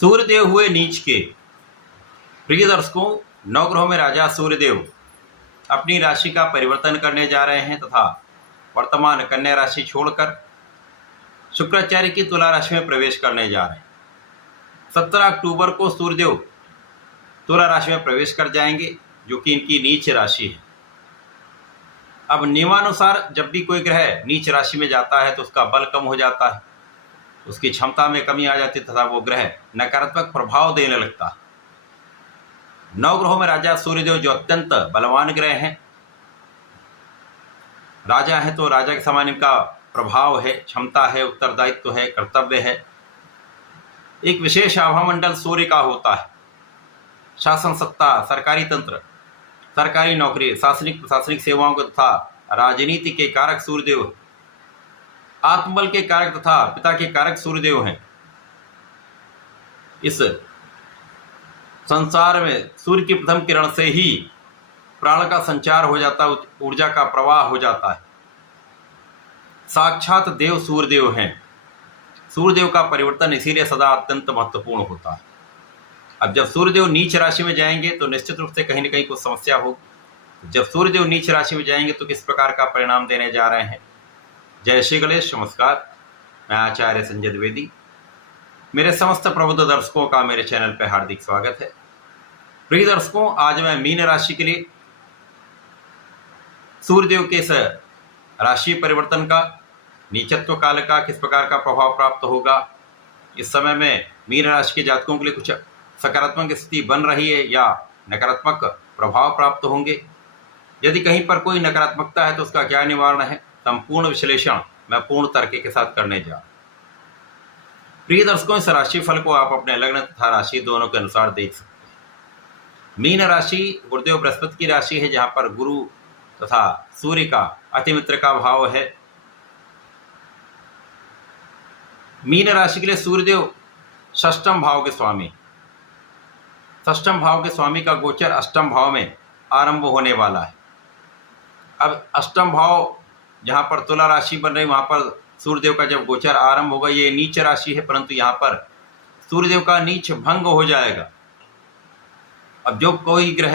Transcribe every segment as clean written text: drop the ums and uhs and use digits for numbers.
सूर्यदेव हुए नीच के। प्रिय दर्शकों, नवग्रहों में राजा सूर्यदेव अपनी राशि का परिवर्तन करने जा रहे हैं तथा वर्तमान कन्या राशि छोड़कर शुक्राचार्य की तुला राशि में प्रवेश करने जा रहे हैं। 17 अक्टूबर को सूर्यदेव तुला राशि में प्रवेश कर जाएंगे, जो कि इनकी नीच राशि है। अब नियमानुसार जब भी कोई ग्रह नीच राशि में जाता है तो उसका बल कम हो जाता है, उसकी क्षमता में कमी आ जाती है तथा वो ग्रह नकारात्मक प्रभाव देने लगता है। नवग्रहों में राजा सूर्यदेव जो अत्यंत बलवान ग्रह हैं, राजा है तो राजा के समान इनका प्रभाव है, क्षमता है, उत्तरदायित्व है, कर्तव्य है। एक विशेष आभामंडल सूर्य का होता है। शासन सत्ता, सरकारी तंत्र, सरकारी नौकरी, शासनिक प्रशासनिक सेवाओं के तथा राजनीति के कारक सूर्यदेव, आत्मबल के कारक तथा पिता के कारक सूर्यदेव हैं। इस संसार में सूर्य की प्रथम किरण से ही प्राण का संचार हो जाता है, ऊर्जा का प्रवाह हो जाता है। साक्षात देव सूर्यदेव हैं। सूर्यदेव का परिवर्तन इसीलिए सदा अत्यंत महत्वपूर्ण होता है। अब जब सूर्यदेव नीच राशि में जाएंगे तो निश्चित रूप से कहीं न कहीं कुछ समस्या होगी। जब सूर्यदेव नीच राशि में जाएंगे तो किस प्रकार का परिणाम देने जा रहे हैं। जय श्री गणेश, नमस्कार। मैं आचार्य संजय द्विवेदी। मेरे समस्त प्रबुद्ध दर्शकों का मेरे चैनल पर हार्दिक स्वागत है। प्रिय दर्शकों, आज मैं मीन राशि के लिए सूर्यदेव के इस राशि परिवर्तन का, नीचत्व काल का किस प्रकार का प्रभाव प्राप्त होगा, इस समय में मीन राशि के जातकों के लिए कुछ सकारात्मक स्थिति बन रही है या नकारात्मक प्रभाव प्राप्त होंगे, यदि कहीं पर कोई नकारात्मकता है तो उसका क्या निवारण है, संपूर्ण विश्लेषण मैं पूर्ण तर्क के साथ करने जा रहा हूं। प्रिय दर्शकों, इस राशि फल को आप अपने लग्न तथा राशि दोनों के अनुसार देख सकते हैं। मीन राशि गुरुदेव बृहस्पति की राशि है, जहां पर गुरु तथा सूर्य का अतिमित्र का भाव है। मीन राशि के लिए सूर्यदेव षष्ठम भाव के स्वामी, षष्ठम भाव के स्वामी का गोचर अष्टम भाव में आरंभ होने वाला है। अब अष्टम भाव जहां पर तुला राशि बन रही, वहां पर सूर्यदेव का जब गोचर आरंभ होगा, ये नीच राशि है, परंतु यहां पर सूर्यदेव का नीच भंग हो जाएगा। अब जो कोई ग्रह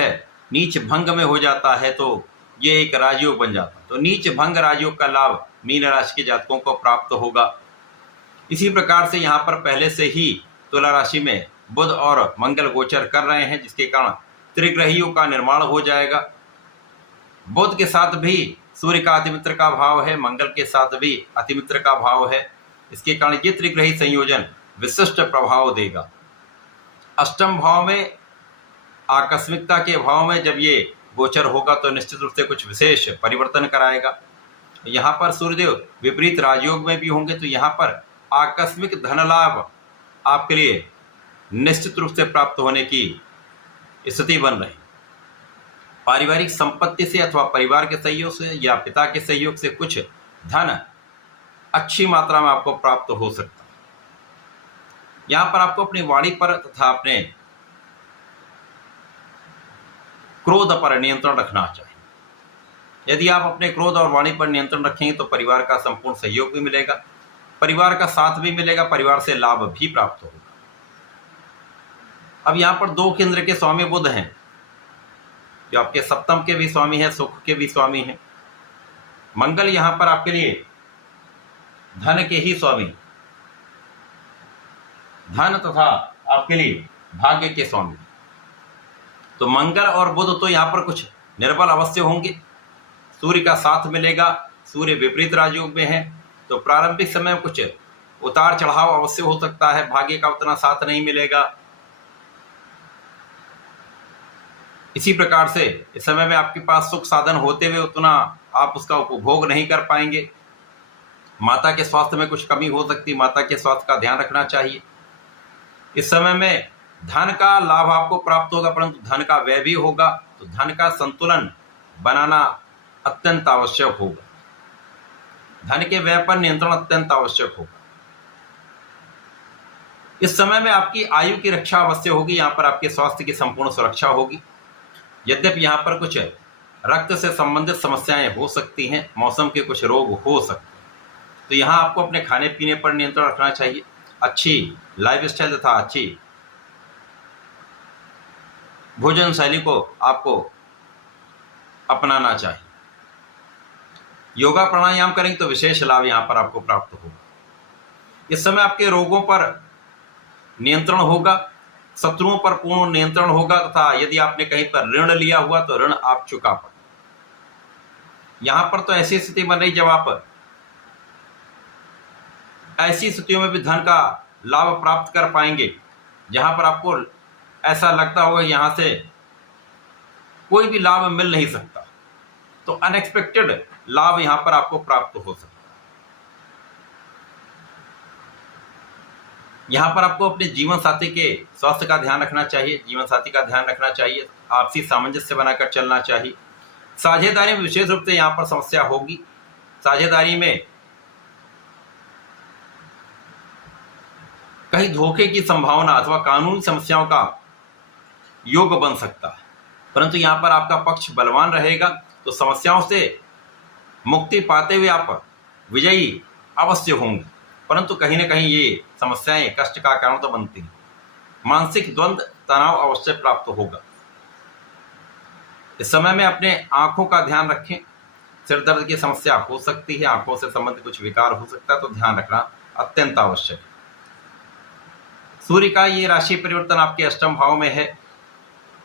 नीच भंग में हो जाता है तो ये एक राजयोग बन जाता है, तो नीच भंग राजयोग का लाभ मीन राशि के जातकों को प्राप्त होगा। इसी प्रकार से यहाँ पर पहले से ही तुला राशि में बुध और मंगल गोचर कर रहे हैं, जिसके कारण त्रिग्रहियों का निर्माण हो जाएगा। बुध के साथ भी सूर्य का अतिमित्र का भाव है, मंगल के साथ भी अतिमित्र का भाव है। इसके कारण ये त्रिग्रही संयोजन विशिष्ट प्रभाव देगा। अष्टम भाव में आकस्मिकता के भाव में जब ये गोचर होगा तो निश्चित रूप से कुछ विशेष परिवर्तन कराएगा। यहाँ पर सूर्यदेव विपरीत राजयोग में भी होंगे, तो यहाँ पर आकस्मिक धन लाभ आपके लिए निश्चित रूप से प्राप्त होने की स्थिति बन रही। पारिवारिक संपत्ति से अथवा परिवार के सहयोग से या पिता के सहयोग से कुछ धन अच्छी मात्रा में आपको प्राप्त हो सकता है। यहाँ पर आपको अपनी वाणी पर तथा अपने क्रोध पर नियंत्रण रखना चाहिए। यदि आप अपने क्रोध और वाणी पर नियंत्रण रखेंगे तो परिवार का संपूर्ण सहयोग भी मिलेगा, परिवार का साथ भी मिलेगा, परिवार से लाभ भी प्राप्त होगा। अब यहाँ पर दो केंद्र के स्वामी बुध हैं, जो आपके सप्तम के भी स्वामी हैं, सुख के भी स्वामी हैं। मंगल यहाँ पर आपके लिए धन के ही स्वामी, धन तथा आपके लिए भाग्य के स्वामी। तो मंगल और बुध तो यहाँ पर कुछ निर्बल अवश्य होंगे। सूर्य का साथ मिलेगा, सूर्य विपरीत राजयोग में है, तो प्रारंभिक समय में कुछ उतार चढ़ाव अवश्य हो सकता है, भाग्य का उतना साथ नहीं मिलेगा। इसी प्रकार से इस समय में आपके पास सुख साधन होते हुए उतना आप उसका उपभोग नहीं कर पाएंगे। माता के स्वास्थ्य में कुछ कमी हो सकती है, माता के स्वास्थ्य का ध्यान रखना चाहिए। इस समय में धन का लाभ आपको प्राप्त होगा, परंतु धन का व्यय भी होगा, तो धन का संतुलन बनाना अत्यंत आवश्यक होगा। धन के व्यय पर नियंत्रण अत्यंत आवश्यक होगा। इस समय में आपकी आयु की रक्षा अवश्य होगी, यहाँ पर आपके स्वास्थ्य की संपूर्ण सुरक्षा होगी। यद्यपि यहाँ पर कुछ रक्त से संबंधित समस्याएं हो सकती हैं, मौसम के कुछ रोग हो सकते हैं, तो यहाँ आपको अपने खाने पीने पर नियंत्रण रखना चाहिए। अच्छी लाइफस्टाइल तथा अच्छी भोजन शैली को आपको अपनाना चाहिए। योगा प्राणायाम करेंगे तो विशेष लाभ यहाँ पर आपको प्राप्त होगा। इस समय आपके रोगों पर नियंत्रण होगा, शत्रुओं पर पूर्ण नियंत्रण होगा, तथा यदि आपने कहीं पर ऋण लिया हुआ तो ऋण आप चुका पाए। यहां पर तो ऐसी स्थिति बन रही जब आप ऐसी स्थितियों में भी धन का लाभ प्राप्त कर पाएंगे जहां पर आपको ऐसा लगता होगा यहां से कोई भी लाभ मिल नहीं सकता, तो अनएक्सपेक्टेड लाभ यहां पर आपको प्राप्त हो सकता है। यहां पर आपको अपने जीवन साथी के स्वास्थ्य का ध्यान रखना चाहिए, जीवन साथी का ध्यान रखना चाहिए, आपसी सामंजस्य बनाकर चलना चाहिए। साझेदारी में विशेष रूप से यहां पर समस्या होगी। साझेदारी में कहीं धोखे की संभावना अथवा कानूनी समस्याओं का योग बन सकता है, परंतु यहां पर आपका पक्ष बलवान रहेगा तो समस्याओं से मुक्ति पाते हुए आप विजयी अवश्य होंगे। परंतु कहीं ना कहीं ये समस्याएं कष्ट का कारण तो बनती हैं। मानसिक द्वंद्व तनाव अवश्य प्राप्त होगा। इस समय में अपने आंखों का ध्यान रखें, सिर दर्द की समस्या हो सकती है, आंखों से संबंधित कुछ विकार हो सकता है, तो ध्यान रखना अत्यंत आवश्यक है। सूर्य का ये राशि परिवर्तन आपके अष्टम भाव में है,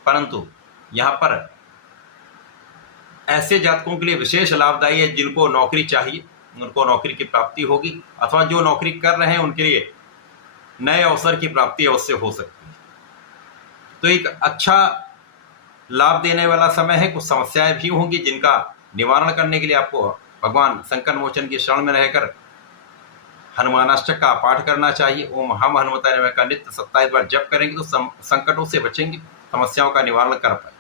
परंतु यहां पर ऐसे जातकों के लिए विशेष लाभदायी है जिनको नौकरी चाहिए, उनको नौकरी की प्राप्ति होगी, अथवा जो नौकरी कर रहे हैं उनके लिए नए अवसर की प्राप्ति अवश्य हो सकती है। तो एक अच्छा लाभ देने वाला समय है। कुछ समस्याएं भी होंगी जिनका निवारण करने के लिए आपको भगवान संकट मोचन की शरण में रहकर हनुमानाष्टक का पाठ करना चाहिए। ओम हम हनुमताय नमः का नित्य 27 बार जप करेंगे तो संकटों से बचेंगे, समस्याओं का निवारण कर पाए।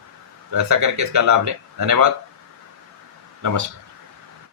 तो ऐसा करके इसका लाभ लें। धन्यवाद, नमस्कार।